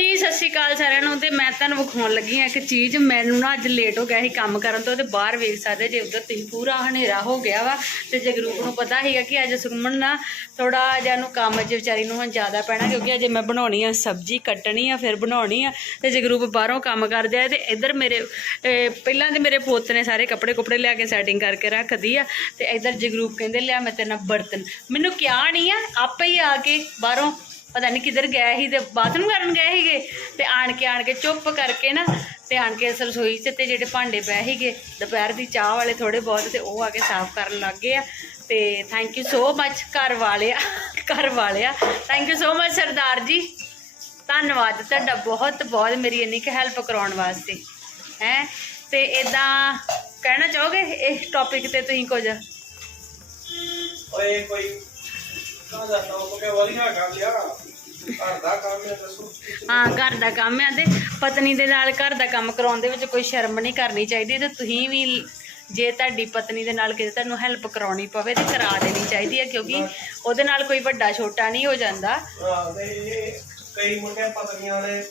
ਜੀ, ਸਤਿ ਸ਼੍ਰੀ ਅਕਾਲ ਸਾਰਿਆਂ ਨੂੰ ਤੇ ਮੈਂ ਤੁਹਾਨੂੰ ਵਿਖਾਉਣ ਲੱਗੀ ਆ ਇੱਕ ਚੀਜ਼। ਮੈਨੂੰ ਨਾ ਅੱਜ ਲੇਟ ਹੋ ਗਿਆ ਸੀ ਕੰਮ ਕਰਨ ਤੋਂ ਤੇ ਬਾਹਰ ਵੇਖ ਸਕਦੇ ਜੇ ਉਧਰ ਤੁਸੀਂ ਪੂਰਾ ਹਨੇਰਾ ਹੋ ਗਿਆ ਵਾ ਤੇ ਜਗਰੂਪ ਨੂੰ ਪਤਾ ਸੀਗਾ ਕਿ ਅੱਜ ਸੁਖਮਨ ਨਾ ਥੋੜਾ ਜਿਹਾ ਨੂੰ ਕੰਮ 'ਚ ਵਿਚਾਰੀ ਨੂੰ ਹੁਣ ਜ਼ਿਆਦਾ ਪੈਣਾ ਕਿਉਂਕਿ ਅਜੇ ਮੈਂ ਬਣਾਉਣੀ ਆ ਸਬਜ਼ੀ, ਕੱਟਣੀ ਆ, ਫਿਰ ਬਣਾਉਣੀ ਆ ਤੇ ਜਗਰੂਪ ਬਾਹਰੋਂ ਕੰਮ ਕਰਦੇ ਆ ਤੇ ਇੱਧਰ ਮੇਰੇ ਪਹਿਲਾਂ ਤੇ ਮੇਰੇ ਪੁੱਤ ਨੇ ਸਾਰੇ ਕੱਪੜੇ ਕੁਪੜੇ ਲਿਆ ਕੇ ਸੈਟਿੰਗ ਕਰਕੇ ਰੱਖਦੀ ਆ ਤੇ ਇੱਧਰ ਜਗਰੂਪ ਕਹਿੰਦੇ ਲਿਆ ਮੈਂ ਤੇਰੇ ਨਾਲ ਬਰਤਨ। ਮੈਨੂੰ ਕਿਹਾ ਨਹੀਂ ਆ, ਆਪੇ ਹੀ ਆ ਕੇ ਬਾਹਰੋਂ ਪਤਾ ਨਹੀਂ ਕਿੱਧਰ ਗਏ ਸੀ ਤੇ ਬਾਥਰੂਮ ਕਰਨ ਗਏ ਸੀਗੇ ਤੇ ਆਣ ਕੇ ਆਣ ਕੇ ਚੁੱਪ ਕਰਕੇ ਨਾ ਤੇ ਆਣ ਕੇ ਇਸ ਰਸੋਈ 'ਚ ਤੇ ਜਿਹੜੇ ਭਾਂਡੇ ਪਏ ਸੀਗੇ, ਦੁਪਹਿਰ ਦੀ ਚਾਹ ਵਾਲੇ ਥੋੜੇ ਬਹੁਤ ਤੇ ਉਹ ਆ ਕੇ ਸਾਫ਼ ਕਰਨ ਲੱਗ ਗਏ ਆ ਤੇ ਥੈਂਕ ਯੂ ਸੋ ਮੱਚ ਘਰ ਵਾਲਿਆ ਘਰ ਵਾਲਿਆ। ਥੈਂਕ ਯੂ ਸੋ ਮੱਚ ਸਰਦਾਰ ਜੀ। ਧੰਨਵਾਦ ਤੁਹਾਡਾ ਬਹੁਤ ਬਹੁਤ ਮੇਰੀ ਇੰਨੀ ਕੁ ਹੈਲਪ ਕਰਾਉਣ ਵਾਸਤੇ। ਹੈ? ਤੇ ਇਦਾਂ ਕਹਿਣਾ ਚਾਹੋਗੇ ਇਸ ਟੌਪਿਕ ਤੇ ਤੁਸੀਂ ਕੁਝ? ਓਏ ਕੋਈ ਕਾਹਦਾ ਕੰਮ ਕਿ ਵਧੀਆ ਕਰ ਲਿਆ। ਹੈ ਘਰ ਦਾ ਕੰਮ ਹੈ ਤੇ ਪਤਨੀ ਦੇ ਨਾਲ ਘਰ ਦਾ ਕੰਮ ਕਰਾਉਣ ਦੇ ਵਿੱਚ ਕੋਈ ਸ਼ਰਮ ਨਹੀਂ ਕਰਨੀ ਚਾਹੀਦੀ ਤੇ ਤੁਸੀਂ ਵੀ ਜੇ ਤੁਹਾਡੀ ਪਤਨੀ ਦੇ ਨਾਲ ਕਿਸੇ ਤੁਹਾਨੂੰ ਹੈਲਪ ਕਰਾਉਣੀ ਪਵੇ ਤੇ ਕਰਾ ਦੇਣੀ ਚਾਹੀਦੀ ਹੈ ਕਿਉਂਕਿ ਉਹਦੇ ਨਾਲ ਕੋਈ ਵੱਡਾ ਛੋਟਾ ਨਹੀਂ ਹੋ ਜਾਂਦਾ। ਹਾਂ ਤੇ ਇਹ ਕਈ ਮੁੰਡੇ ਪਤਨੀਆਂ ਨੇ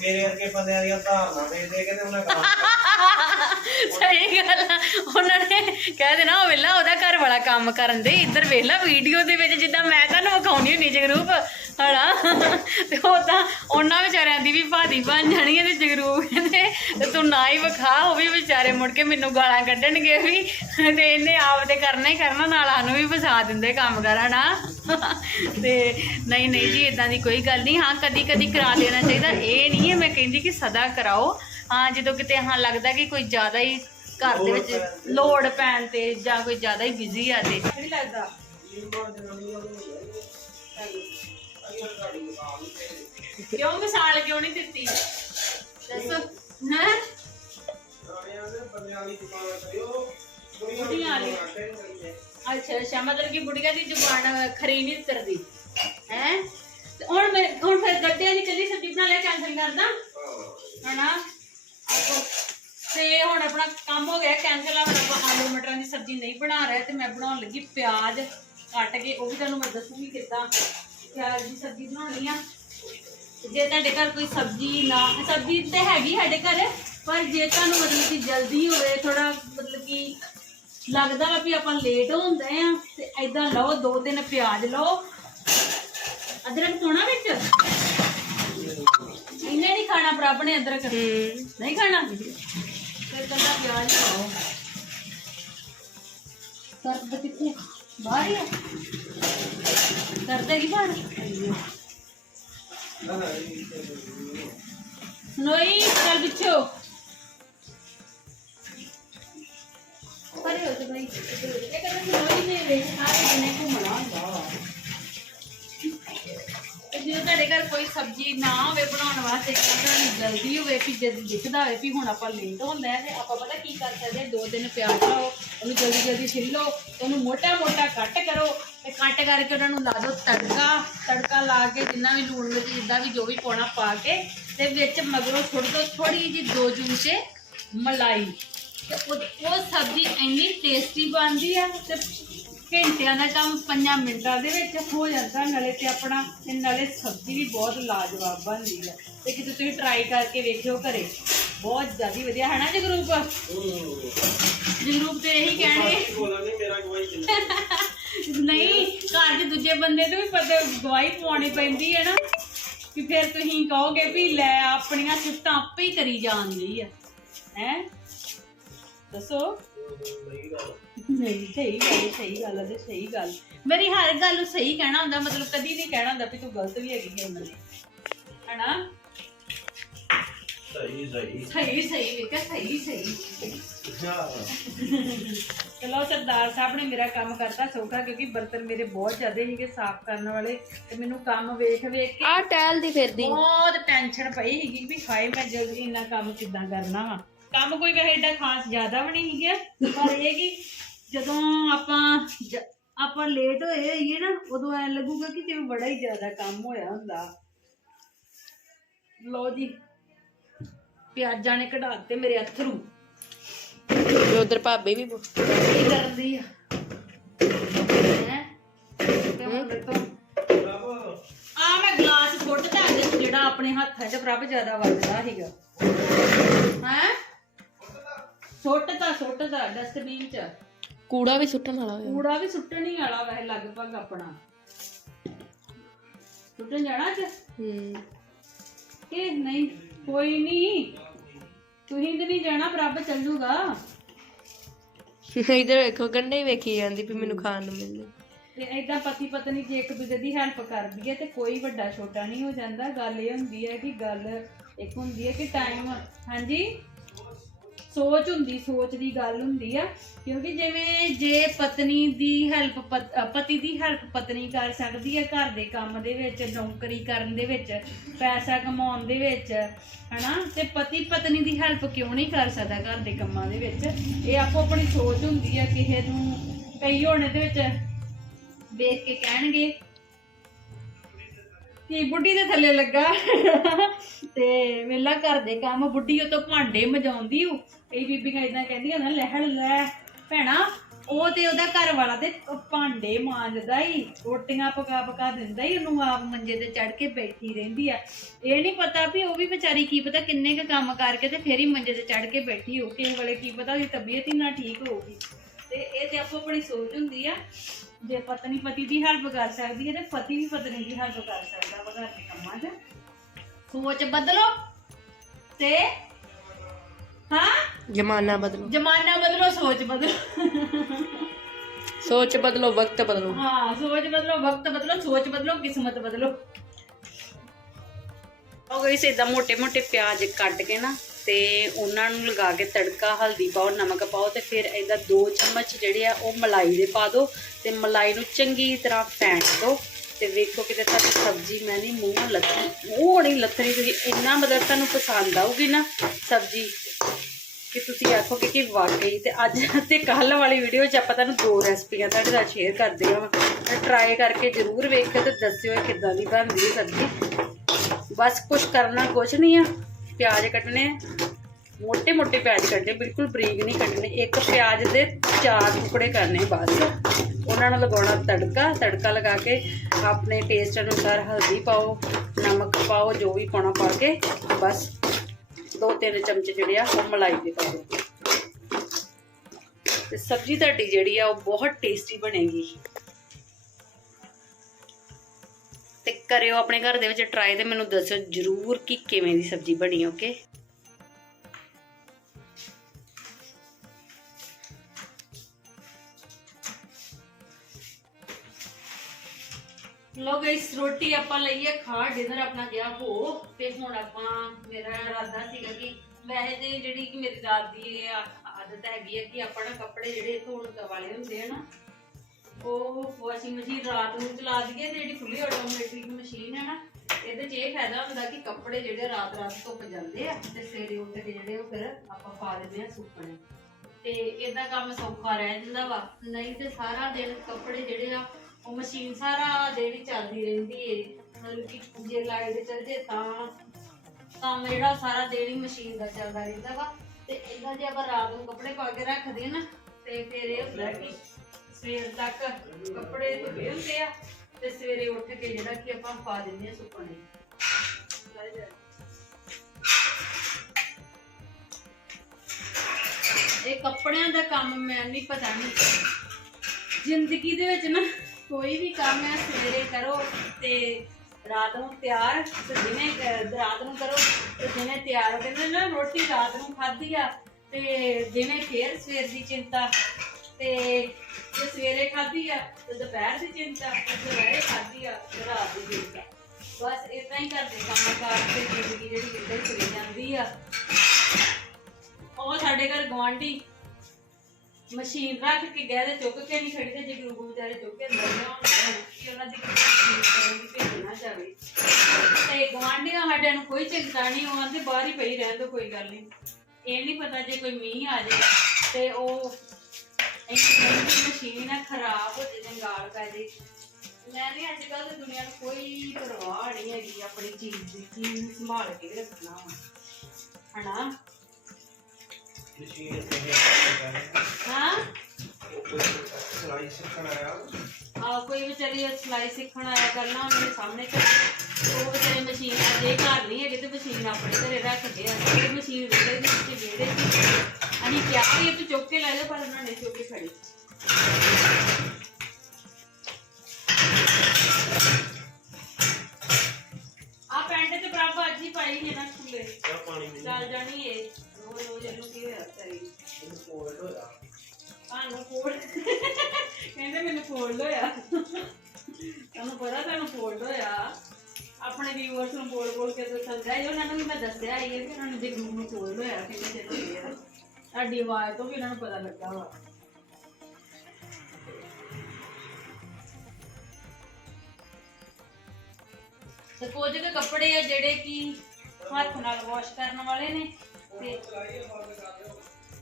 ਮੇਰੇ ਵਰਗੇ ਬੰਦਿਆਂ ਦੀਆਂ ਧਾਰਨਾ ਦੇ ਦੇ ਕੇ ਤੇ ਉਹਨਾਂ ਕੰਮ ਸਹੀ ਗੱਲ। ਉਹਨਾਂ ਨੇ ਕਹਿ ਦੇਣਾ ਉਹ ਵੇਲਾ ਉਹਦਾ ਘਰ ਵਾਲਾ ਕੰਮ ਕਰਨ ਦੇ ਇੱਧਰ ਵੇਲਾ ਵੀਡੀਓ ਦੇ ਵਿੱਚ ਜਿੱਦਾਂ ਮੈਂ ਤੁਹਾਨੂੰ ਵਿਖਾਉਣੀ ਹੁੰਦੀ ਜਗਰੂਪ ਹਣਾ? ਤੇ ਉਹ ਤਾਂ ਉਹਨਾਂ ਵਿਚਾਰਿਆਂ ਦੀ ਵੀ ਭਾਦੀ ਬਣ ਜਾਣੀ ਹੈ ਤੇ ਜਗਰੂਪ ਕਹਿੰਦੇ, ਤੇ ਤੂੰ ਨਾ ਹੀ ਵਿਖਾ, ਉਹ ਵੀ ਵਿਚਾਰੇ ਮੁੜ ਕੇ ਮੈਨੂੰ ਗਾਲਾਂ ਕੱਢਣਗੇ ਵੀ। ਤੇ ਇਹਨੇ ਆਪ ਤੇ ਕਰਨਾ ਹੀ ਕਰਨਾ, ਨਾਲ ਸਾਨੂੰ ਵੀ ਫਸਾ ਦਿੰਦੇ ਕੰਮ ਕਰਨਾ ਤੇ ਨਹੀਂ ਨਹੀਂ ਜੀ ਇਦਾਂ ਦੀ ਕੋਈ ਗੱਲ ਨਹੀਂ। ਹਾਂ ਕਦੀ ਕਦੀ ਕਰਾ ਲੈਣਾ ਚਾਹੀਦਾ। ਇਹ ਨਹੀਂ ਹੈ, ਮੈਂ ਕਹਿੰਦੀ ਕਿ ਸਦਾ ਕਰਾਓ। ਹਾਂ, ਜਦੋਂ ਕਿਤੇ ਹਾਂ ਲੱਗਦਾ ਕਿ ਕੋਈ ਜ਼ਿਆਦਾ ਹੀ ਘਰ ਦੇ ਵਿੱਚ ਲੋੜ ਪੈਣ ਤੇ ਜਾਂ ਕੋਈ ਜ਼ਿਆਦਾ ਹੀ ਬਿਜ਼ੀ ਆ ਤੇ। ਨਹੀਂ ਲੱਗਦਾ? ਕਿਉਂ ਮਿਸਾਲ ਕਿਉਂ ਨਹੀਂ ਦਿੱਤੀ? ਦੱਸੋ। ਹੈ? ਬੁੜੀਆਂ ਵਾਲੀ। ਅੱਛਾ ਅੱਛਾ, ਮਤਲਬ ਕਿ ਬੁੜੀਆਂ ਦੀ ਜ਼ੁਬਾਨ ਖਰੀ ਨਹੀਂ ਉਤਰਦੀ। ਹੈ? ਹੁਣ ਮੈਂ ਹੁਣ ਫਿਰ ਗੱਡਿਆਂ ਦੀ ਕੱਲੀ ਸਬਜ਼ੀ ਬਣਾ ਲਿਆ ਕੈਂਸਲ ਕਰਦਾ ਹਨਾ? ਤੇ ਹੁਣ ਆਪਣਾ ਕੰਮ ਹੋ ਗਿਆ ਕੈਂਸਲ ਹੁਣ ਆਪਾਂ ਆਲੂ ਮਟਰਾਂ ਦੀ ਸਬਜ਼ੀ ਨਹੀਂ ਬਣਾ ਰਹੇ, ਤੇ ਮੈਂ ਬਣਾਉਣ ਲੱਗੀ ਪਿਆਜ਼। ਕੱਟ ਕੇ, ਉਹ ਵੀ ਤੁਹਾਨੂੰ ਮੈਂ ਦੱਸੂਗੀ ਕਿੱਦਾਂ। ਪਿਆਜ਼ ਦੀ ਸਬਜ਼ੀ ਬਣਾਉਣੀ ਆ। ਜੇ ਤੁਹਾਡੇ ਘਰ ਕੋਈ ਸਬਜ਼ੀ ਨਾ ਸਬਜ਼ੀ ਤੇ ਹੈਗੀ ਸਾਡੇ ਘਰ ਪਰ ਜੇ ਤੁਹਾਨੂੰ ਮਤਲਬ ਕਿ ਜਲਦੀ ਹੋਵੇ ਥੋੜਾ ਮਤਲਬ ਕਿ ਲੱਗਦਾ ਵਾ ਵੀ ਆਪਾਂ ਲੇਟ ਹੁੰਦੇ ਆ ਤੇ ਐਦਾਂ ਲਓ ਦੋ ਦਿਨ ਪਿਆਜ਼ ਲਓ। ਅਦਰਕ ਪਾਉਣਾ ਵਿੱਚ? ਇਹਨੇ ਨਹੀਂ ਖਾਣਾ ਪ੍ਰਭ ਨੇ ਅਦਰਕ। ਨਹੀਂ ਖਾਣਾ? ਫਿਰ ਕੱਲਾ ਪਿਆਜ਼ ਪਾਓ ਦਰਦ ਕਿੱਥੇ? ਬਾਹਰ ਹੀ ਆ। ਦਰਦ ਹੈਗੀ ਬਾਹਰ? ਨੋਈ, ਚੱਲ ਪਿੱਛੋ ਪਰੇ ਹੋ ਤੇ ਬਈ। ਇਹ ਕਹਿੰਦਾ ਨੋਈ ਨੇ ਵੇਖ ਸਾਰੇ ਦਿਨੇ ਘੁੰਮਣਾ ਹੁੰਦਾ। ਕੋਈ ਸਬਜ਼ੀ ਨਾ ਹੋਵੇ ਬਣਾਉਣ ਵਾਸਤੇ ਤੁਹਾਨੂੰ ਜਲਦੀ ਹੋਵੇ, ਵੀ ਜਦ ਦਿਖਦਾ ਹੋਵੇ ਵੀ ਹੁਣ ਆਪਾਂ ਲੇਟ ਹੁੰਦਾ ਹੈ ਤੇ ਆਪਾਂ ਪਤਾ ਕੀ ਕਰ ਸਕਦੇ ਹਾਂ, ਦੋ ਦਿਨ ਪਿਆਜ਼ ਲਾਓ ਉਹਨੂੰ ਜਲਦੀ ਜਲਦੀ ਛਿੱਲੋ ਉਹਨੂੰ ਮੋਟਾ ਮੋਟਾ ਕੱਟ ਕਰੋ, ਤੇ ਕੱਟ ਕਰਕੇ ਉਹਨਾਂ ਨੂੰ ਲਾ ਦਿਓ ਤੜਕਾ ਤੜਕਾ ਲਾ ਕੇ ਜਿੰਨਾ ਵੀ ਲੂਣ ਮਿਰਚ ਜਿੱਦਾਂ ਵੀ ਜੋ ਵੀ ਪਾਉਣਾ ਪਾ ਕੇ, ਤੇ ਵਿੱਚ ਮਗਰੋਂ ਥੋੜੀ ਤੋਂ ਥੋੜੀ ਜਿਹੀ ਦੋ ਚਮਚੇ ਮਲਾਈ, ਤੇ ਉਹ ਉਹ ਸਬਜ਼ੀ ਇੰਨੀ ਟੇਸਟੀ ਬਣਦੀ ਆ, ਤੇ ਘੰਟਿਆਂ ਦਾ ਕੰਮ 5 ਮਿੰਟਾਂ ਦੇ ਵਿੱਚ ਹੋ ਜਾਂਦਾ ਨਾਲੇ ਤੇ ਆਪਣਾ ਤੇ ਨਾਲੇ ਸਬਜ਼ੀ ਵੀ ਬਹੁਤ ਲਾਜਵਾਬ ਬਣਦੀ ਆ। ਤੇ ਕਿਤੇ ਤੁਸੀਂ ਟਰਾਈ ਕਰਕੇ ਵੇਖਿਓ ਘਰੇ। ਬਹੁਤ ਜ਼ਿਆਦਾ ਵਧੀਆ ਹੈ ਨਾ ਜਗਰੂਪ? ਜਗਰੂਪ ਤੇ ਇਹੀ ਕਹਿਣਗੇ ਨਹੀਂ ਘਰ 'ਚ ਦੂਜੇ ਬੰਦੇ ਤੋਂ ਵੀ ਪਤਾ ਗਵਾਹੀ ਪਾਉਣੀ ਪੈਂਦੀ ਹੈ ਨਾ। ਵੀ ਫਿਰ ਤੁਸੀਂ ਕਹੋਗੇ ਵੀ ਲੈ ਆਪਣੀਆਂ ਸਿਫਤਾਂ ਆਪੇ ਹੀ ਕਰੀ ਜਾਂਦੀ ਆ। ਹੈ? ਦੱਸੋ? ਨਹੀਂ ਗੱਲ। ਨਹੀਂ ਸਹੀ ਗੱਲ ਸਹੀ ਗੱਲ ਹੈ ਤੇ ਸਹੀ ਗੱਲ। ਮੇਰੀ ਹਰ ਗੱਲ ਨੂੰ ਸਹੀ ਕਹਿਣਾ ਹੁੰਦਾ ਮਤਲਬ ਕਦੀ ਨਹੀਂ ਕਹਿਣਾ ਹੁੰਦਾ ਵੀ ਤੂੰ ਗਲਤ ਵੀ ਹੈਗੀ ਹੈ ਮੈਨੂੰ ਹਨਾ? ਸਹੀ ਸਹੀ। ਸਹੀ ਸਹੀ ਵੇਖਿਆ ਸਹੀ ਸਹੀ। ਚਲੋ ਸਰਦਾਰ ਸਾਹਿਬ ਨੇ ਮੇਰਾ ਕੰਮ ਕਰਤਾ ਸੌਖਾ ਕਿਉਂਕਿ ਬਰਤਨ ਮੇਰੇ ਬਹੁਤ ਜ਼ਿਆਦਾ ਸੀਗੇ ਸਾਫ਼ ਕਰਨ ਵਾਲੇ ਤੇ ਮੈਨੂੰ ਕੰਮ ਵੇਖ ਵੇਖ ਕੇ ਆ ਟਹਿਲ ਦੀ ਫਿਰਦੀ। ਬਹੁਤ ਟੈਨਸ਼ਨ ਪਈ ਸੀਗੀ ਵੀ ਹਾਏ ਮੈਂ ਜਲਦੀ ਇੰਨਾ ਕੰਮ ਕਿੱਦਾਂ ਕਰਨਾ ਵਾ। ਕੰਮ ਕੋਈ ਵੈਸੇ ਏਡਾ ਖਾਸ ਜ਼ਿਆਦਾ ਵੀ ਨਹੀਂ ਸੀਗਾ ਪਰ ਇਹ ਕਿ ਜਦੋਂ ਆਪਾਂ ਜ- ਆਪਾਂ ਲੇਟ ਹੋਏ ਹੋਈਏ ਨਾ ਉਦੋਂ ਐ ਲੱਗੂਗਾ ਕਿ ਜਿਵੇਂ ਬੜਾ ਹੀ ਜ਼ਿਆਦਾ ਕੰਮ ਹੋਇਆ ਹੁੰਦਾ। ਲੋ ਜੀ ਪਿਆਜ਼ਾਂ ਨੇ ਕਢਾ ਦਿੱਤੇ ਮੇਰੇ ਅਥਰੂ ਉਧਰ ਭਾਬੀ ਵੀ ਕੀ ਕਰਦੀ ਆ? ਹੈ? ਤੇ ਹੁਣ ਦੇਖੋ ਰੱਬ ਆ ਮੈਂ ਗਲਾਸ ਫੁੱਟ ਤੇ ਅੱਜ ਜਿਹੜਾ ਜਿਹੜਾ ਆਪਣੇ ਹੱਥਾਂ 'ਚ ਪ੍ਰਭ ਜ਼ਿਆਦਾ ਵੱਜਦਾ ਸੀਗਾ। ਹੈ? ਸੁੱਟਦਾ ਸੁੱਟਦਾ ਡਸਟਬਿਨ 'ਚ। ਕੂੜਾ ਵੀ ਸੁੱਟਣ ਵਾਲਾ ਹੋਇਆ। ਕੂੜਾ ਵੀ ਸੁੱਟਣ ਹੀ ਵਾਲਾ ਵੈਸੇ ਲਗਭਗ ਆਪਣਾ। ਸੁੱਟਣ ਜਾਣਾ ਅੱਜ? ਹੂੰ। ਕਿ ਨਹੀਂ ਕੋਈ ਨਹੀਂ। ਤੁਸੀਂ ਤੇ ਨਹੀਂ ਜਾਣਾ ਪ੍ਰਭ ਚੱਲ ਜੂਗਾ ਇਧਰ ਵੇਖੋ ਗੰਡੇ ਹੀ ਵੇਖੀ ਜਾਂਦੀ ਵੀ ਮੈਨੂੰ ਖਾਣ ਨੂੰ ਮਿਲਣੇ ਤੇ ਏਦਾਂ ਪਤੀ ਪਤਨੀ ਜੇ ਇੱਕ ਦੂਜੇ ਦੀ ਹੈਲਪ ਕਰਦੀ ਹੈ ਤੇ ਕੋਈ ਵੱਡਾ ਛੋਟਾ ਨਹੀਂ ਹੋ ਜਾਂਦਾ। ਗੱਲ ਇਹ ਹੁੰਦੀ ਹੈ ਕਿ ਗੱਲ ਇੱਕ ਹੁੰਦੀ ਹੈ ਕਿ ਟਾਈਮ ਹਾਂਜੀ? ਸੋਚ ਹੁੰਦੀ, ਸੋਚ ਦੀ ਗੱਲ ਹੁੰਦੀ ਆ। ਕਿਉਂਕਿ ਜਿਵੇਂ ਜੇ ਪਤਨੀ ਦੀ ਹੈਲਪ ਪਤੀ ਦੀ ਹੈਲਪ ਪਤਨੀ ਕਰ ਸਕਦੀ ਹੈ ਘਰ ਦੇ ਕੰਮ ਦੇ ਵਿੱਚ, ਨੌਕਰੀ ਕਰਨ ਦੇ ਵਿੱਚ, ਪੈਸਾ ਕਮਾਉਣ ਦੇ ਵਿੱਚ, ਹਨਾ? ਤੇ ਪਤੀ ਪਤਨੀ ਦੀ ਹੈਲਪ ਕਿਉਂ ਨਹੀਂ ਕਰ ਸਕਦਾ ਘਰ ਦੇ ਕੰਮਾਂ ਦੇ ਵਿੱਚ? ਇਹ ਆਪੋ ਆਪਣੀ ਸੋਚ ਹੁੰਦੀ ਆ, ਕਿਸੇ ਨੂੰ ਕਈ ਹੋਣੇ ਦੇ ਵਿੱਚ ਵੇਖ ਕੇ ਕਹਿਣਗੇ। ਕਿ ਬੁੱਢੀ ਦੇ ਥੱਲੇ ਲੱਗਾ। ਤੇ ਵੇਲਾ ਘਰ ਦੇ ਕੰਮ, ਬੁੱਢੀ ਉਹ ਭਾਂਡੇ ਮਜਾਉਂਦੀ ਉਹ ਕਈ ਬੀਬੀਆਂ ਇਦਾਂ ਕਹਿੰਦੀਆਂ ਨਾ ਲਹਿਣ ਲੈ ਭੈਣਾ, ਉਹ ਤੇ ਉਹਦਾ ਘਰ ਵਾਲਾ ਤੇ ਭਾਂਡੇ ਮਾਂਜਦਾ ਹੀ ਰੋਟੀਆਂ ਪਕਾ ਪਕਾ ਦਿੰਦਾ ਹੀ ਉਹਨੂੰ ਆਪ ਮੰਜੇ ਤੇ ਚੜ ਕੇ ਬੈਠੀ ਰਹਿੰਦੀ ਆ। ਇਹ ਨਹੀਂ ਪਤਾ ਵੀ ਉਹ ਵੀ ਵਿਚਾਰੀ ਕੀ ਪਤਾ ਕਿੰਨੇ ਕ ਕੰਮ ਕਰਕੇ ਤੇ ਫੇਰ ਹੀ ਮੰਜੇ ਤੇ ਚੜ ਕੇ ਬੈਠੀ ਹੋ ਕਿਸੇ ਵੇਲੇ ਕੀ ਪਤਾ ਉਹਦੀ ਤਬੀਅਤ ਹੀ ਨਾ ਠੀਕ ਹੋਊਗੀ। ਤੇ ਇਹ ਤੇ ਆਪੋ ਆਪਣੀ ਸੋਚ ਹੁੰਦੀ ਆ ਜੇ ਪਤਨੀ ਪਤੀ ਦੀ ਹੈਲਪ ਕਰ ਸਕਦੀ ਹੈ ਤੇ ਪਤੀ ਵੀ ਪਤਨੀ ਦੀ ਹੈਲਪ ਕਰ ਸਕਦਾ ਵਾ ਦੇ ਕੰਮਾਂ 'ਚ। ਸੋਚ ਬਦਲੋ ਤੇ ਹਾਂ? ਜਮਾਨਾ ਬਦਲੋ। ਜ਼ਮਾਨਾ ਬਦਲੋ ਸੋਚ ਬਦਲੋ। ਸੋਚ ਬਦਲੋ ਵਕਤ ਬਦਲੋ। ਹਾਂ ਸੋਚ ਬਦਲੋ ਵਕਤ ਬਦਲੋ ਸੋਚ ਬਦਲੋ ਕਿਸਮਤ ਬਦਲੋ। ਉਹ ਗਈ ਸਿੱਧਾ ਮੋٹے ਮੋٹے ਪਿਆਜ਼ ਕੱਟ ਕੇ ਨਾ ਤੇ ਉਹਨਾਂ ਨੂੰ ਲਗਾ ਕੇ ਤੜਕਾ, ਹਲਦੀ ਪਾਓ, ਨਮਕ ਪਾਓ ਤੇ ਫਿਰ ਇਹਦਾ 2 ਚਮਚ ਜਿਹੜੇ ਆ ਉਹ ਮਲਾਈ ਦੇ ਪਾ ਦਿਓ ਤੇ ਮਲਾਈ ਨੂੰ ਚੰਗੀ ਤਰ੍ਹਾਂ ਫੈਂਟ ਦਿਓ ਤੇ ਵੇਖੋ ਕਿਤੇ ਤੁਹਾਡੀ ਸਬਜ਼ੀ ਮੈਂ ਨਹੀਂ ਮੂੰਹ ਲੱਥੀ, ਮੂੰਹ ਨਹੀਂ ਲੱਥਣੀ ਤੁਸੀਂ ਇੰਨਾ ਮਤਲਬ ਤੁਹਾਨੂੰ ਪਸੰਦ ਆਊਗੀ ਨਾ ਸਬਜ਼ੀ ਕਿ ਤੁਸੀਂ ਆਖੋਗੇ ਕਿ ਵਾਕਈ ਤੇ ਅੱਜ ਤੇ ਕੱਲ ਵਾਲੀ ਵੀਡੀਓ 'ਚ ਆਪਾਂ ਤੁਹਾਨੂੰ ਦੋ ਰੈਸਪੀਆਂ ਤੁਹਾਡੇ ਨਾਲ ਸ਼ੇਅਰ ਕਰਦੇ ਹਾਂ। ਟਰਾਈ ਕਰਕੇ ਜ਼ਰੂਰ ਵੇਖਿਓ ਤੇ ਦੱਸਿਓ ਇਹ ਕਿੱਦਾਂ ਦੀ ਬਣਦੀ ਹੈ ਸਬਜ਼ੀ। ਬਸ ਕੁਝ ਕਰਨਾ ਕੁਝ ਨਹੀਂ ਆ। ਪਿਆਜ਼ ਕੱਟਣੇ ਮੋਟੇ ਮੋਟੇ ਪਿਆਜ਼ ਕੱਟਣੇ ਬਿਲਕੁਲ ਬਰੀਕ ਨਹੀਂ ਕੱਟਣੇ ਇੱਕ ਪਿਆਜ਼ ਦੇ ਚਾਰ ਟੁਕੜੇ ਕਰਨੇ ਬਾਅਦ ਉਹਨਾਂ ਨੂੰ ਲਗਾਉਣਾ ਤੜਕਾ ਤੜਕਾ ਲਗਾ ਕੇ ਆਪਣੇ ਟੇਸਟ ਅਨੁਸਾਰ ਹਲਦੀ ਪਾਓ, ਨਮਕ ਪਾਓ, ਜੋ ਵੀ ਪਾਉਣਾ ਪਾ ਕੇ, ਬਸ। ਦੋ ਤਿੰਨ ਚਮਚ ਜਿਹੜੇ ਆ, ਉਹ ਮਲਾਈ ਦੇ ਪਾਓ। ਦਿਓ ਤੇ ਸਬਜ਼ੀ ਤੁਹਾਡੀ ਜਿਹੜੀ ਆ, ਉਹ ਬਹੁਤ ਟੇਸਟੀ ਬਣੇਗੀ। ਕਰਿਓ ਆਪਣੇ ਘਰ ਦੇ ਵਿੱਚ ਟਰਾਈ ਤੇ ਮੈਨੂੰ ਦੱਸਿਓ ਜਰੂਰ ਕਿ ਕਿਵੇਂ ਦੀ ਸਬਜ਼ੀ ਬਣੀ ਓਕੇ ਲੋ ਗਾਇਸ, ਰੋਟੀ ਆਪਾਂ ਲਈਏ, ਖਾ ਡਿਨਰ ਆਪਣਾ ਗਿਆ ਹੋ, ਤੇ ਹੁਣ ਆਪਾਂ, ਮੇਰਾ ਇਰਾਦਾ ਸੀਗਾ ਕਿ ਵੈਸੇ ਤੇ ਜਿਹੜੀ ਕਿ ਮੇਰੀ ਰਾਤ ਦੀ ਆਦਤ ਹੈਗੀ ਹੈ ਕਿ ਆਪਾਂ ਨਾ ਕੱਪੜੇ ਜਿਹੜੇ ਧੋਣ ਵਾਲੇ ਹੁੰਦੇ ਆ ਨਾ, ਉਹ ਵਾਸ਼ਿੰਗ ਮਸ਼ੀਨ ਰਾਤ ਨੂੰ ਚਲਾ ਦਈਏ ਤੇ ਜਿਹੜੀ ਫੁੱਲੀ ਆਟੋਮੈਟਿਕ ਮਸ਼ੀਨ ਹੈ ਨਾ, ਇਹਦੇ 'ਚ ਇਹ ਫਾਇਦਾ ਹੁੰਦਾ ਕਿ ਕੱਪੜੇ ਜਿਹੜੇ ਰਾਤ ਰਾਤ ਧੁੱਪ ਜਾਂਦੇ ਆ ਤੇ ਸਵੇਰੇ ਉੱਠ ਕੇ ਜਿਹੜੇ ਉਹ ਫਿਰ ਆਪਾਂ ਪਾ ਦਿੰਦੇ ਆ ਸੁੱਕਣੇ। ਤੇ ਇਹਦਾ ਕੰਮ ਸੌਖਾ ਰਹਿ ਜਾਂਦਾ ਵਾ। ਨਹੀਂ ਤੇ ਸਾਰਾ ਦਿਨ ਕੱਪੜੇ ਜਿਹੜੇ ਆ, ਉਹ ਮਸ਼ੀਨ ਸਾਰਾ ਦਿਨ ਚੱਲਦੀ ਰਹਿੰਦੀ ਏ। ਮਤਲਬ ਕਿ ਜੇ ਲਾਈਟ ਚੱਲ ਜੇ ਤਾਂ ਕੰਮ ਜਿਹੜਾ ਸਾਰਾ ਦਿਨ ਹੀ ਮਸ਼ੀਨ ਦਾ ਚੱਲਦਾ ਰਹਿੰਦਾ ਵਾ। ਤੇ ਇਦਾਂ ਜੇ ਆਪਾਂ ਰਾਤ ਨੂੰ ਕੱਪੜੇ ਪਾ ਕੇ ਰੱਖਦੇ ਨਾ, ਤੇ ਫਿਰ ਇਹ ਹੁੰਦਾ ਕਿ ਸਵੇਰ ਤੱਕ ਕੱਪੜੇ ਧੁੱਪੇ ਹੁੰਦੇ ਆ ਤੇ ਸਵੇਰੇ ਉੱਠ ਕੇ ਜਿਹੜਾ ਕਿ ਆਪਾਂ ਪਾ ਦਿੰਦੇ ਆ ਸੁੱਕਣੇ ਇਹ ਕੱਪੜਿਆਂ ਦਾ ਕੰਮ ਮੈਂ ਨਹੀਂ ਪਤਾ ਨਹੀਂ ਜ਼ਿੰਦਗੀ ਦੇ ਵਿੱਚ ਨਾ ਕੋਈ ਵੀ ਕੰਮ ਹੈ, ਸਵੇਰੇ ਕਰੋ ਤੇ ਰਾਤ ਨੂੰ ਤਿਆਰ ਤੇ ਦਿਨੇ ਕ- ਰਾਤ ਨੂੰ ਕਰੋ ਤੇ ਦਿਨੇ ਤਿਆਰ ਕਹਿੰਦੇ ਨਾ ਰੋਟੀ ਰਾਤ ਨੂੰ ਖਾਧੀ ਆ ਤੇ ਦਿਨੇ ਫੇਰ ਸਵੇਰ ਦੀ ਚਿੰਤਾ। ਤੇ ਜੇ ਸਵੇਰੇ ਖਾਧੀ ਆ, ਤੇ ਦੁਪਹਿਰ ਦੀ ਚਿੰਤਾ, ਤੇ ਦੁਪਹਿਰੇ ਖਾਧੀ ਆ, ਤੇ ਰਾਤ ਦੀ ਚਿੰਤਾ। ਬਸ ਇਦਾਂ ਹੀ ਕਰਦੇ ਕੰਮ ਤੇ ਜ਼ਿੰਦਗੀ ਜਿਹੜੀ ਇਦਾਂ ਹੀ ਚਲੀ ਜਾਂਦੀ ਆ। ਉਹ ਸਾਡੇ ਘਰ ਗਵਾਂਢੀ ਮਸ਼ੀਨ ਰੱਖ ਕੇ ਗਏ ਤੇ ਚੁੱਕ ਕੇ ਨਹੀਂ ਖੜਦੇ ਜੇ ਗਰੂਪ ਵਿਚਾਰੇ ਚੁੱਕ ਕੇ ਅੰਦਰ ਲਿਆਉਣ ਕਿ ਉਹਨਾਂ ਦੀ ਮਸ਼ੀਨ ਭੇਜਣਾ ਜਾਵੇ। ਤੇ ਗਵਾਂਢੀਆਂ ਸਾਡਿਆਂ ਨੂੰ ਕੋਈ ਚਿੰਤਾ ਨਹੀਂ, ਉਹ ਆਂਦੇ ਬਾਹਰ ਹੀ ਪਈ ਰਹਿਣ ਦੋ, ਕੋਈ ਗੱਲ ਨਹੀਂ। ਇਹ ਨਹੀਂ ਪਤਾ ਜੇ ਕੋਈ ਮੀਂਹ ਆ ਜਾਏ ਤੇ ਉਹ ਮਹਿੰਗੀ ਮਸ਼ੀਨ ਆ ਖਰਾਬ ਹੋ ਜੇ ਜੰਗਾਲ ਪੈ ਜੇ। ਮੈਂ ਵੀ ਅੱਜ ਕੱਲ੍ਹ ਦੀ ਦੁਨੀਆ ਨੂੰ ਕੋਈ ਪਰਵਾਹ ਨਹੀਂ ਹੈਗੀ ਆਪਣੀ ਚੀਜ਼ ਦੀ ਚੀਜ਼ ਨੂੰ ਸੰਭਾਲ ਕੇ ਰੱਖਣਾ ਵਾ। ਹਨਾ? ਮਸ਼ੀਨ ਤੇ ਹੈ? ਸਲਾਈ ਸਿੱਖਣ ਆਇਆ ਆ ਕੋਈ ਵਿਚਾਰੀ ਸਿਲਾਈ ਸਿੱਖਣ ਆਇਆ ਕਰਨਾ ਉਹਨਾਂ ਦੇ ਸਾਹਮਣੇ ਤੇ ਉਹ ਵਿਚਾਰੇ ਮਸ਼ੀਨ ਅਜੇ ਘਰ ਨਹੀਂ ਹੈਗੇ ਤੇ ਮਸ਼ੀਨ ਆਪਣੇ ਘਰੇ ਰੱਖਦੇ ਆ। ਤੇ ਮਸ਼ੀਨ ਦੇ ਵਿੱਚ ਵਿਹੜੇ ਅਸੀਂ ਕਿਹਾ ਇਹ ਤੂੰ ਚੁੱਕ ਕੇ ਲੈ ਜਾ ਪਰ ਉਹਨਾਂ ਨੇ ਚੁੱਕ ਕੇ ਖੜੀ ਆ ਪੈਂਟ ਤੇ ਪ੍ਰਭ ਅੱਜ ਹੀ ਪਾਈ ਹੈ ਨਾ ਸਕੂਲੇ। ਜਾਂ ਪਾਣੀ ਮੈਨੂੰ ਚੱਲ ਜਾਣੀ ਏ। ਰੋਜ਼ ਰੋਜ਼ ਇਹਨੂੰ ਕੀ ਹੋਇਆ ਤੇਰੀ ਇਹਨੂੰ ਕੋਲਡ ਹੋਇਆ। ਤੁਹਾਨੂੰ ਫੋਲਡ ਕਹਿੰਦੇ ਮੈਨੂੰ ਫੋਲਡ ਹੋਇਆ। ਤੁਹਾਨੂੰ ਪਤਾ ਤੁਹਾਨੂੰ ਫੋਲਡ ਹੋਇਆ? ਆਪਣੇ ਵਿਊਅਰਸ ਨੂੰ ਬੋਲ ਬੋਲ ਕੇ ਦੱਸਦਾ ਹੈ ਉਹਨਾਂ ਨੂੰ ਵੀ ਮੈਂ ਦੱਸਿਆ ਹੀ ਹੈ ਕਿ ਉਹਨਾਂ ਨੂੰ ਜਗਰੂ ਨੂੰ ਫੋਲਡ ਹੋਇਆ ਕਿੰਨੇ ਚਿਰ ਹੋ ਗਿਆ ਸਾਡੀ ਆਵਾਜ਼ ਤੋਂ ਵੀ ਇਹਨਾਂ ਨੂੰ ਪਤਾ ਲੱਗਾ ਵਾ। ਤੇ ਕੁਝ ਕੁ ਕੱਪੜੇ ਆ ਜਿਹੜੇ ਕਿ ਹੱਥ ਨਾਲ ਵਾਸ਼ ਕਰਨ ਵਾਲੇ ਨੇ ਤੇ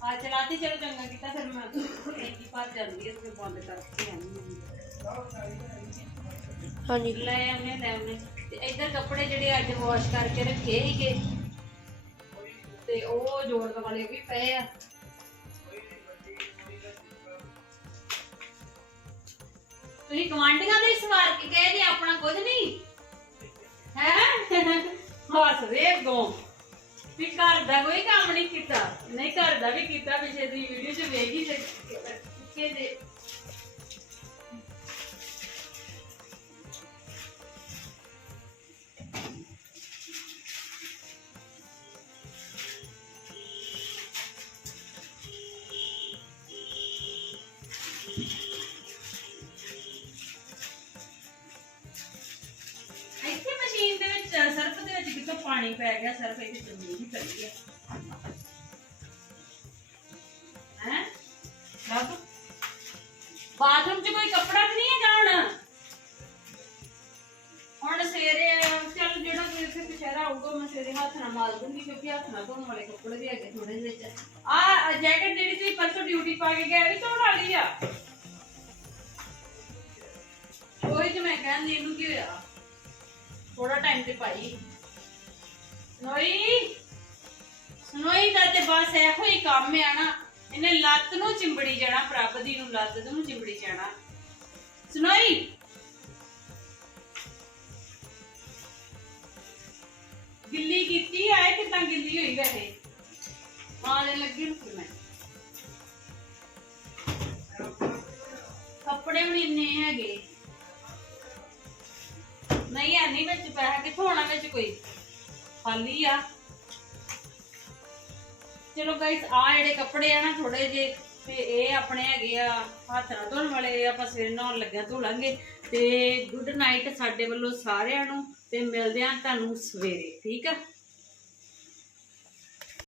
ਆ ਚਲਾਤੀ ਚਲੋ ਚੰਗਾ ਕੀਤਾ ਫਿਰ ਮੈਂ ਇੱਕ ਹੀ ਭਰ ਜਾਂਦੀ ਹੈ ਤੇ ਬੰਦ ਕਰਕੇ ਆਉਂਦੀ ਹਾਂਜੀ। ਲੈ ਆਉਨੇ ਤੇ ਇੱਧਰ ਕੱਪੜੇ ਜਿਹੜੇ ਅੱਜ ਵਾਸ਼ ਕਰਕੇ ਰੱਖੇ ਸੀਗੇ ਤੇ ਉਹ ਜੋੜਨ ਵਾਲੇ ਵੀ ਪਏ ਆ। ਤੁਸੀਂ ਕਮਾਂਡੀਆਂ ਦੇ ਸਵਾਰ ਕੇ ਗਏ ਜੀ, ਆਪਣਾ ਕੁਝ ਨਹੀਂ? ਹੈ? ਹੱਸਦੇ ਅੱਗੋਂ। ਵੀ ਘਰ ਦਾ ਕੋਈ ਕੰਮ ਨਹੀਂ ਕੀਤਾ। ਨਹੀਂ ਘਰ ਦਾ ਵੀ ਕੀਤਾ, ਪਿਛੇ ਦੀ ਵੀਡੀਓ 'ਚ ਵੇਖ ਹੀ ਕਿ ਜੇ ਪਾਣੀ ਪੈ ਗਿਆ, ਸਰਫ ਇੱਥੇ ਜ਼ਮੀਨ ਹੀ ਪਈ ਹੈ। ਹੈ? ਬਾਬੂ ਬਾਥਰੂਮ 'ਚ ਕੋਈ ਕੱਪੜਾ ਤਾਂ ਨਹੀਂ ਹੈਗਾ ਹੁਣ? ਹੁਣ ਸਵੇਰੇ, ਚੱਲ ਜਿਹੜਾ ਕੋਈ ਇੱਥੇ ਪਿਛੇਰਾ ਆਊਗਾ, ਮੈਂ ਸਵੇਰੇ ਹੱਥ ਨਾਲ ਮਾਲ ਦੂੰਗੀ, ਕਿਉਂਕਿ ਹੱਥ ਨਾਲ ਧੋਣ ਵਾਲੇ ਕੱਪੜੇ ਵੀ ਹੈਗੇ ਥੋੜੇ ਜਿਹੇ ਵਿੱਚ। ਆ ਜੈਕਟ ਜਿਹੜੀ ਤੁਸੀਂ ਪਰਸੋਂ ਡਿਊਟੀ ਪਾ ਕੇ ਗਏ ਵੀ ਧੋਣ ਵਾਲੀ ਆ? ਉਹੀ ਤੇ ਮੈਂ ਕਹਿੰਦੀ ਇਹਨੂੰ ਕੀ ਹੋਇਆ ਥੋੜਾ ਟਾਈਮ ਤੇ ਪਾਈ। ਨੋਈ ਨੋਈ ਦਾ ਤੇ ਬਸ ਇਹੋ ਹੀ ਕੰਮ ਆ ਨਾ, ਇਹਨੇ ਲੱਤ ਨੂੰ ਚਿੰਬੜੀ ਜਾਣਾ, ਪ੍ਰਭ ਦੀ ਨੂੰ ਲੱਤ ਨੂੰ ਚਿੰਬੜੀ ਜਾਣਾ। ਸੁਣੋਈ ਗਿੱਲੀ ਕੀਤੀ ਆਏ ਕਿਦਾਂ ਗਿੱਲੀ ਹੋਈ ਵੈਸੇ? ਮਾਰੇ ਲੱਗੇ ਨੂੰ ਮੈਂ ਕੱਪੜੇ ਵੀ ਇੰਨੇ ਹੈਗੇ। ਨਹੀਂ ਹੈ ਵਿੱਚ ਪੈਸਾ ਕਿੱਥੋਂ ਆਉਣਾ ਵਿੱਚ ਕੋਈ? ਖਾਲੀ ਆ। ਚਲੋ ਗਾਇਸ ਆ ਜਿਹੜੇ ਕੱਪੜੇ ਆ ਨਾ ਥੋੜੇ ਜੇ ਤੇ ਇਹ ਆਪਣੇ ਹੈਗੇ ਆ, ਹੱਥ ਨਾਲ ਧੋਣ ਵਾਲੇ ਆਪਾਂ ਸਵੇਰ ਨਹਾਉਣ ਲੱਗਿਆ ਧੋਲਾਂਗੇ ਤੇ ਗੁੱਡ ਨਾਈਟ ਸਾਡੇ ਵੱਲੋਂ ਸਾਰਿਆਂ ਨੂੰ, ਤੇ ਮਿਲਦੇ ਆ ਤੁਹਾਨੂੰ ਸਵੇਰੇ, ਠੀਕ ਆ?